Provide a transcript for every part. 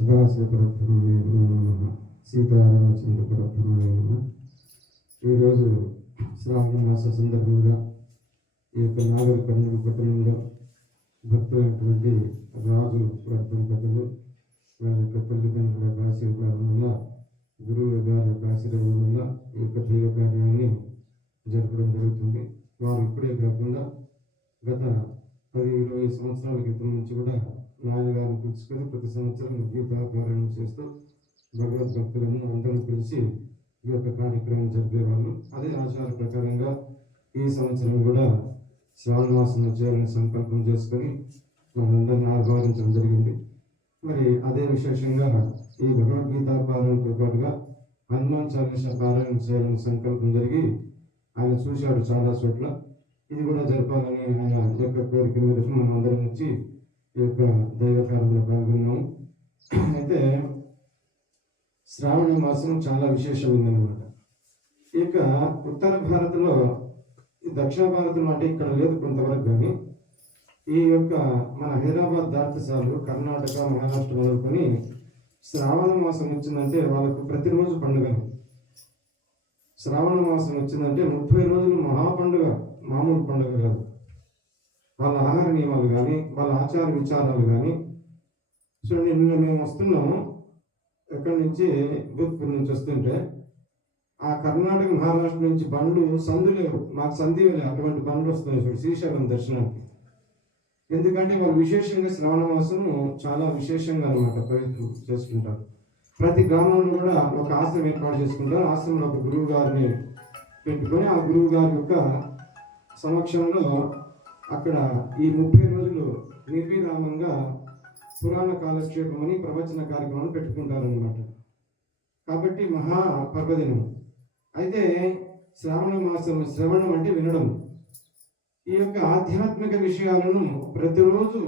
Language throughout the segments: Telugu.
సదాశివపరబ్రహ్మణే నమః. సీతారామచంద్రపరబ్రహ్మణే నమః. ఈరోజు శ్రావణ మాస సందర్భంగా ఈ యొక్క నాగర కర్నూలు పట్టణంలో భక్తులైనటువంటి రాజు దంపతులు వాళ్ళ యొక్క తల్లిదండ్రుల యొక్క ఆశీర్వాదం వల్ల, గురువు గారి యొక్క ఆశీర్వాదం వల్ల ఈ యొక్క దైవ కార్యాన్ని జరపడం జరుగుతుంది. వారు ఇప్పుడే కాకుండా గత 10-20 సంవత్సరాల క్రితం నుంచి కూడా నాన్నగారిని పిలుచుకొని ప్రతి సంవత్సరం గీతాపారాయణం చేస్తూ భగవద్భక్తులను అందరూ పిలిచి ఈ యొక్క కార్యక్రమం జరిపేవాళ్ళు. అదే ఆచార ప్రకారంగా ఈ సంవత్సరం కూడా శ్రావణ మాసం చేయాలని సంకల్పం చేసుకొని మనందరినీ ఆహ్వానించడం జరిగింది. మరి అదే విశేషంగా ఈ భగవద్గీత పారాయణతో పాటుగా హనుమాన్ చాలీసా పారాయణం చేయాలని సంకల్పం జరిగి ఆయన చూశాడు చాలా చోట్ల. ఇది కూడా జరపాలని ఆయన యొక్క కోరిక మేరకు మనం అందరం వచ్చి ఈ యొక్క దైవకారంలో పాల్గొన్నాము. అయితే శ్రావణ మాసం చాలా విశేషమైందనమాట. ఈ యొక్క ఉత్తర భారత్లో, దక్షిణ భారతంలో అంటే ఇక్కడ లేదు కొంతవరకు, కానీ ఈ యొక్క మన హైదరాబాద్ దాటిసార్లు కర్ణాటక, మహారాష్ట్ర మొదలుకొని శ్రావణ మాసం వచ్చిందంటే వాళ్ళకు ప్రతిరోజు పండుగ. శ్రావణ మాసం వచ్చిందంటే 30 రోజులు మహాపండుగ, మామూలు పండుగ కాదు. వాళ్ళ ఆహార నియమాలు కానీ, వాళ్ళ ఆచార విచారాలు కానీ చూడండి. నిన్న మేము వస్తున్నాము ఎక్కడి నుంచి, భూత్పూర్ నుంచి వస్తుంటే ఆ కర్ణాటక, మహారాష్ట్ర నుంచి బండ్లు సందు లేవు, మాకు సంధి లేవు, అటువంటి బండ్లు వస్తున్నాయి చూడు శ్రీశైలం దర్శనానికి. ఎందుకంటే వాళ్ళు విశేషంగా శ్రావణ మాసం చాలా విశేషంగా అనమాట పవిత్రం చేసుకుంటారు. ప్రతి గ్రామంలో కూడా ఒక ఆశ్రమం ఏర్పాటు చేసుకుంటారు. ఆశ్రమంలో ఒక గురువు గారిని పెట్టుకొని ఆ గురువు గారి యొక్క సమక్షంలో అక్కడ ఈ 30 రోజులు నిర్విరామంగా పురాణ కాలక్షేపం అని ప్రవచన కార్యక్రమాన్ని పెట్టుకుంటారనమాట. కాబట్టి మహా పర్వదినం. అయితే శ్రావణ మాసం, శ్రవణం అంటే వినడం. ఈ యొక్క ఆధ్యాత్మిక విషయాలను ప్రతిరోజు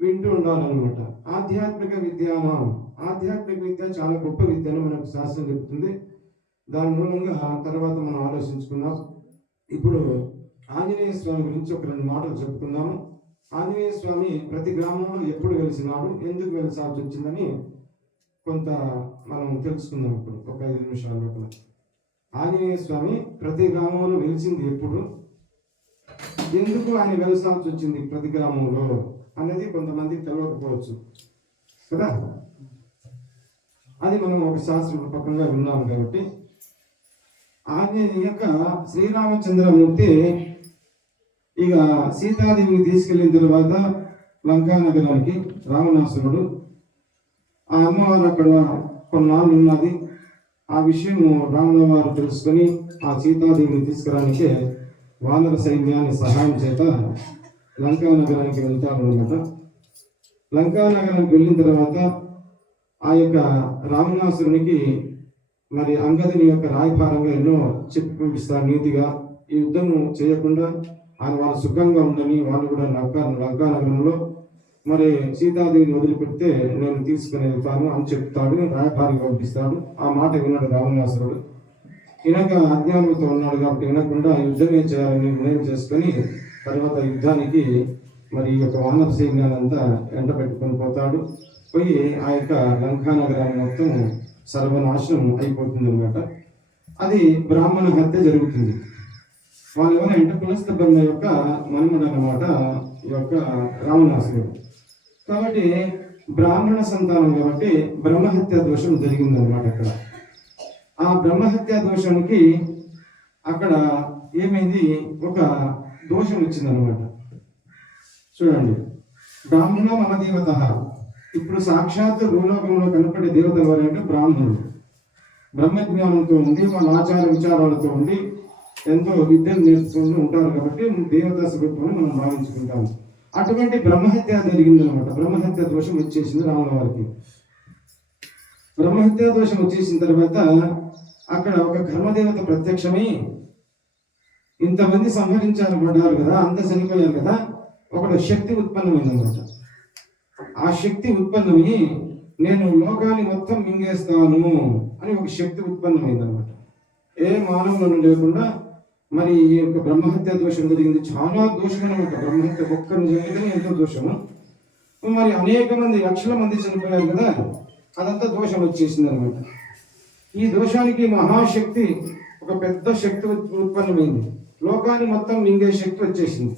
వింటూ ఉండాలన్నమాట. ఆధ్యాత్మిక విద్య చాలా గొప్ప విద్య అని మనకు శాస్త్రం చెబుతుంది. దాని మూలంగా తర్వాత మనం ఆలోచించుకుందాం. ఇప్పుడు ఆంజనేయ స్వామి గురించి ఒక 2 మాటలు చెప్పుకుందాము. ఆంజనేయ స్వామి ప్రతి గ్రామంలో ఎప్పుడు వెలిసినాడు, ఎందుకు వెలిసాల్సి వచ్చిందని కొంత మనం తెలుసుకుందాం. ఇప్పుడు ఒక 5 నిమిషాల లోపల ఆంజనేయ స్వామి ప్రతి గ్రామంలో వెలిసింది ఎప్పుడు, ఎందుకు ఆయన వెలిసాల్సి వచ్చింది ప్రతి గ్రామంలో అనేది కొంతమందికి తెలియకపోవచ్చు కదా. అది మనం ఒక శాస్త్రపరంగా విన్నాము. కాబట్టి ఆంజనేయ యొక్క శ్రీరామచంద్రమూర్తి ఇక సీతాదేవిని తీసుకెళ్ళిన తర్వాత లంకానగరానికి రావణాసురుడు, ఆ అమ్మవారు అక్కడ కొన్నాళ్ళు ఉన్నది. ఆ విషయం రావణ వారు తెలుసుకొని ఆ సీతాదేవిని తీసుకురానికే వానర సైన్యాన్ని సహాయం చేత లంకానగరానికి వెళ్తారనమాట. లంకానగరానికి వెళ్ళిన తర్వాత ఆ యొక్క రావణాసురునికి మరి అంగదుని యొక్క రాయభారంగా ఎన్నో చెప్పి పంపిస్తారు నీతిగా. ఈ యుద్ధము చేయకుండా వాళ్ళు సుఖంగా ఉండని, వాళ్ళు కూడా లంకానగరంలో మరి సీతాదేవిని వదిలిపెడితే నేను తీసుకుని వెళ్తాను అని చెప్తాడు. రాయభారిగా పంపిస్తాడు. ఆ మాట విన్నాడు రావణాసురుడు. వినక అజ్ఞానంతో ఉన్నాడు కాబట్టి వినకుండా యుద్ధమే చేయాలని నిర్ణయం చేసుకొని తర్వాత యుద్ధానికి మరి ఈ యొక్క వానర సైన్యాలంతా ఎంట పెట్టుకొని పోతాడు. పోయి ఆ యొక్క లంకానగరాన్ని మొత్తం సర్వనాశనం అయిపోతుంది అనమాట. అది బ్రాహ్మణ హత్య జరుగుతుంది. వాళ్ళు ఎవరంటే పులస్త బ్రహ్మ యొక్క మనుమడు అన్నమాట ఈ యొక్క రావణాసురుడు. కాబట్టి బ్రాహ్మణ సంతానం కాబట్టి బ్రహ్మహత్య దోషం జరిగిందనమాట. అక్కడ ఆ బ్రహ్మహత్య దోషానికి అక్కడ ఏమైంది, ఒక దోషం వచ్చిందనమాట. చూడండి, బ్రాహ్మణ మనదేవత. ఇప్పుడు సాక్షాత్ భూలోకంలో కనపడే దేవతలు ఎవరంటే బ్రాహ్మణులు. బ్రహ్మజ్ఞానంతో ఉండి, వాళ్ళ ఆచార విచారాలతో ఉండి ఎంతో విద్యను నేర్చుకుంటూ ఉంటారు. కాబట్టి దేవతా స్వరూపాన్ని మనం భావించుకుంటాము. అటువంటి బ్రహ్మహత్య జరిగిందనమాట. బ్రహ్మహత్య దోషం వచ్చేసింది రావణ వారికి. బ్రహ్మహత్య దోషం వచ్చేసిన తర్వాత అక్కడ ఒక కర్మదేవత ప్రత్యక్షమై, ఇంతమంది సంహరించబడ్డారు కదా, అంత చనిపోయారు కదా, ఒక శక్తి ఉత్పన్నమైందనమాట. ఆ శక్తి ఉత్పన్నమై నేను లోకాన్ని మొత్తం మింగేస్తాను అని ఒక శక్తి ఉత్పన్నమైందనమాట. ఏ మానవులను లేకుండా మరి ఈ యొక్క బ్రహ్మహత్య దోషం జరిగింది. చాలా దోషమైన బ్రహ్మహత్య ఒక్కరిని జరిగితేనే ఎంతో దోషము. మరి అనేక మంది, లక్షల మంది చనిపోయారు కదా. అదంతా దోషం వచ్చేసింది అనమాట. ఈ దోషానికి మహాశక్తి, ఒక పెద్ద శక్తి ఉత్పన్నమైంది. లోకాన్ని మొత్తం మింగే శక్తి వచ్చేసింది.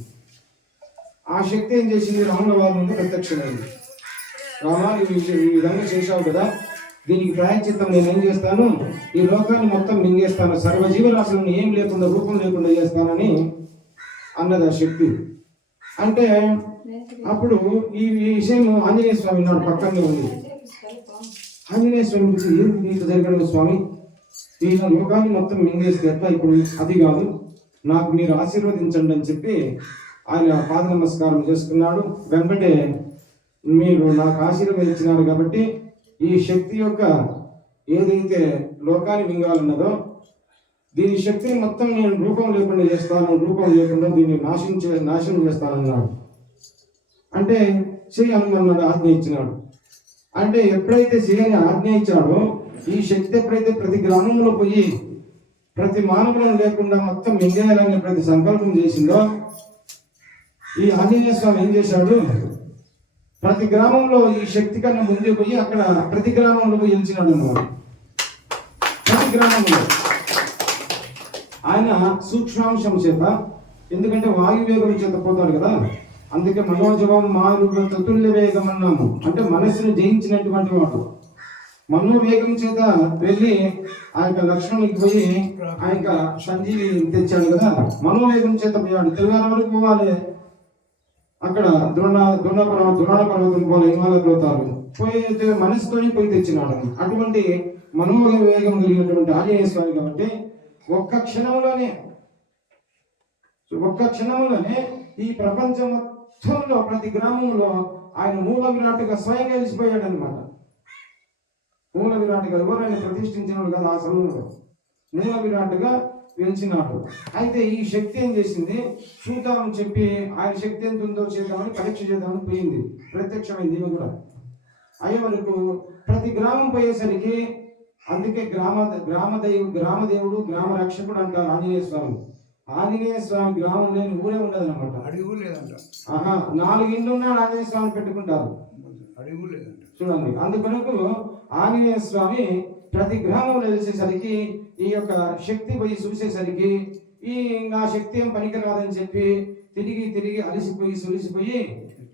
ఆ శక్తి ఏం చేసింది? రాముల వారి ముందు ప్రత్యక్షమైంది. రామా, ఈ విధంగా చేశావు కదా, దీనికి ప్రాయశ్చిత్తం నేను ఏం చేస్తాను, ఈ లోకాన్ని మొత్తం మింగేస్తాను, సర్వజీవరాశులను ఏం లేకుండా, రూపం లేకుండా చేస్తానని అన్నది ఆ శక్తి. అంటే అప్పుడు ఈ విషయం ఆంజనేయ స్వామి నాడు పక్కనే ఉంది. ఆంజనేయ స్వామి గురించి ఏంటి నీకు జరగడం స్వామి, ఈ లోకాన్ని మొత్తం మింగేస్తే ఎట్లా, ఇప్పుడు అది కాదు, నాకు మీరు ఆశీర్వదించండి అని చెప్పి ఆయన పాద నమస్కారం చేసుకున్నాడు. వెంబటే మీరు నాకు ఆశీర్వదించినారు కాబట్టి ఈ శక్తి యొక్క ఏదైతే లోకాన్ని మింగాలన్నదో దీని శక్తిని మొత్తం నేను రూపం లేకుండా చేస్తాను, రూపం లేకుండా దీన్ని నాశనం చేస్తానన్నాడు. అంటే చేయమన్నాడు, ఆజ్ఞ ఇచ్చినాడు. అంటే ఎప్పుడైతే చేయని ఆజ్ఞ ఇచ్చాడో ఈ శక్తి ఎప్పుడైతే ప్రతి గ్రామంలో పోయి ప్రతి మానవులను లేకుండా మొత్తం మింగేయాలని ప్రతి సంకల్పం చేసిందో, ఈ ఆంజనేయ స్వామి ఏం చేశాడు, ప్రతి గ్రామంలో ఈ శక్తి కన్నా ముందే పోయి అక్కడ ప్రతి గ్రామంలో పోయి గెలిచినాడు అన్నమాట. ప్రతి గ్రామంలో ఆయన సూక్ష్మాంశం చేత, ఎందుకంటే వాయువేగం చేత పోతాడు కదా, అందుకే మనోజవం మారుగ తతుల్య వేగం అన్నాము. అంటే మనస్సును జయించినటువంటి వాడు మనోవేగం చేత వెళ్ళి ఆ యొక్క లక్ష్మణునికి పోయి ఆ యొక్క సంజీవి తెచ్చాడు కదా, మనోవేగం చేత పోయాడు. తెలంగాణ వరకు పోవాలి, అక్కడ ద్రోణ పర్వతం పోలే హిమాలయ పర్వతాలు పోయి మనసుతోని పోయి తెచ్చినాడు. అటువంటి మనోవేగం కలిగినటువంటి ఆంజనేయ స్వామి కాబట్టి ఒక్క క్షణంలోనే ఈ ప్రపంచం మొత్తంలో ప్రతి గ్రామంలో ఆయన మూల విరాటుగా స్వయంగా వెలిసిపోయాడు అనమాట. మూల విరాటుగా ఎవరైనా ప్రతిష్ఠించినాడు కదా, ఆ సమయంలో మూల విరాటుగా వెలిచినాడు. అయితే ఈ శక్తి ఏం చేసింది, చూద్దామని చెప్పి ఆయన శక్తి ఎంత ఉందో చేద్దామని పరీక్ష చేద్దామని పోయింది, ప్రత్యక్షమైంది. ఈమె కూడా అయ్యే వరకు ప్రతి గ్రామం పోయేసరికి, అందుకే గ్రామదేవుడు గ్రామ రక్షకుడు అంటారు ఆంజనేయ స్వామి. ఆంజనేయ స్వామి గ్రామం లేని ఊరే ఉండదు అనమాట. అడుగు లేదంట. 4 ఇండ్లు ఉన్నాడు ఆంజనేయ స్వామి పెట్టుకుంటారు, అడుగు లేదంట. చూడండి. అందుకొరకు ఆంజనేయ స్వామి ప్రతి గ్రామంలో వెళ్ళేసరికి ఈ యొక్క శక్తి పోయి చూసేసరికి ఈ నా శక్తి ఏం పనికిరాదని చెప్పి తిరిగి అలసిపోయి సులిసిపోయి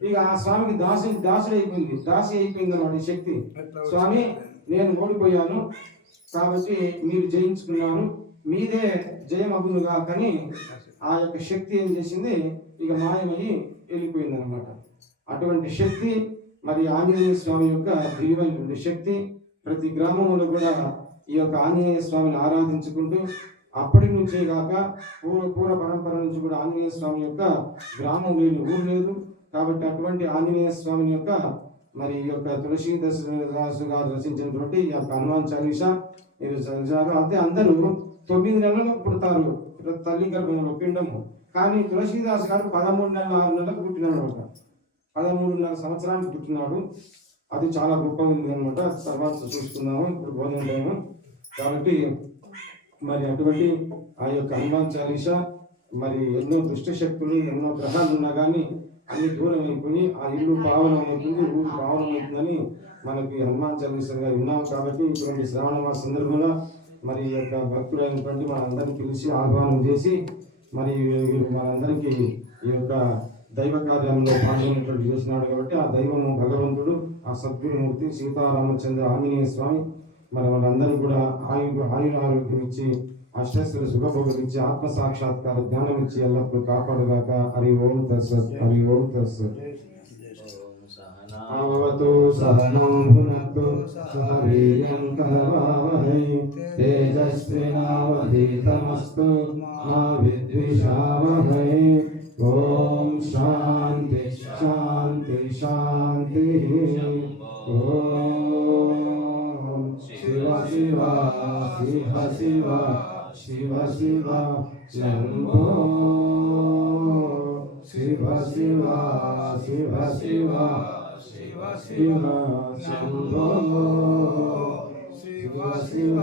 ఇక ఆ స్వామికి దాసి అయిపోయింది అన్నమాట ఈ శక్తి. స్వామి, నేను ఓడిపోయాను కాబట్టి మీరు జయించుకున్నాను, మీదే జయమగునుగా కానీ ఆ యొక్క శక్తి ఏం చేసింది, ఇక మాయమయ్యి వెళ్ళిపోయింది అనమాట. అటువంటి శక్తి మరి ఆంజనేయ స్వామి యొక్క దివ్యమైనటువంటి శక్తి. ప్రతి గ్రామంలో కూడా ఈ యొక్క ఆంజనేయ స్వామిని ఆరాధించుకుంటూ అప్పటి నుంచే కాక పూర్వ పరంపర నుంచి కూడా ఆంజనేయ స్వామి యొక్క గ్రామం లేని ఊరు లేదు. కాబట్టి అటువంటి ఆంజనేయ స్వామి యొక్క మరి ఈ యొక్క తులసీదాసు గారు రచించినటువంటి ఈ యొక్క హనుమాన్ చాలీసా మీరు చదివారు. అయితే అందరూ 9 నెలలకు పుడతారు తల్లి గర్భంలో పిండము, కానీ తులసీదాస్ గారు 13 నెలల 6 నెలలకు పుట్టినాడు అనమాట. 13.5 సంవత్సరానికి పుట్టినాడు. అది చాలా గొప్పగా ఉంది అనమాట. తర్వాత చూసుకున్నాము, ఇప్పుడు భోజనం టైము కాబట్టి. మరి అటువంటి ఆ యొక్క హనుమాన్ చాలీసా మరి ఎన్నో దుష్ట శక్తులు, ఎన్నో గ్రహాలు ఉన్నా కానీ అన్ని దూరం అయిపోయి ఆ ఇల్లు పావనమవుతుంది, ఊరు పావనమవుతుందని మనకి హనుమాన్ చాలీసాగా విన్నాం. కాబట్టి ఇటువంటి శ్రావణ మాస సందర్భంగా మరి ఈ యొక్క భక్తులైనటువంటి మనందరినీ పిలిచి ఆహ్వానం చేసి మరి మనందరికీ ఈ యొక్క దైవ కార్యంలో పాల్గొనేటువంటి చేసినాడు. కాబట్టి ఆ దైవము భగవంతుడు, ఆ సద్గురుమూర్తి సీతారామచంద్ర ఆంజనేయ స్వామి మరి వాళ్ళందరూ కూడా ఆరోగ్యం ఇచ్చి, అష్టైశ్వర్య సుఖభోగం ఇచ్చి, ఆత్మ సాక్షాత్కార జ్ఞానం ఇచ్చి ఎల్లప్పుడూ కాపాడుగాక. హరి ఓం తస్సత్. హరి ఓం తస్సత్. అవతు సహనం భునక్తు సహ వీర్యం కరవావహై తేజస్వినావధీతమస్తు మా విద్విషావహై. ఓం శాంతి శాంతి శాంతి. ఓం శివ శివ శివ శివ శివ శివ శంభో. శివ శివ శివ శివ శివ శివ శంభో. శివ శివ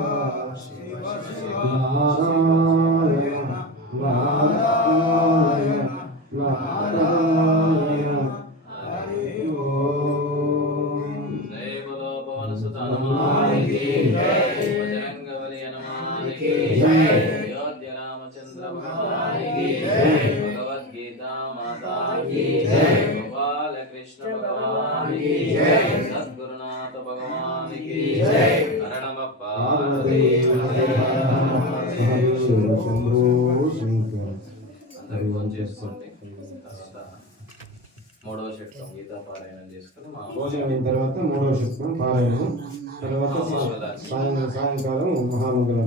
శివ శివ నారాయణ నారాయణ నారాయణ. హరి ఓం. జయ బలో పవన సుత భగవద్గీతా మాతా కీ జై, గోపాల కృష్ణ భగవాన్ కీ జై, సద్గురునాథ భగవాన్ కీ జై, హర నమ పార్వతీ అందరూ ఫోన్ చేసుకోండి. తర్వాత మూడవ శతకం గీతా పారాయణం చేసుకుని మా భోజనం అయిన తర్వాత మూడవ శతకం పారాయణం, తర్వాత సాయంకాలం మహామంగళం.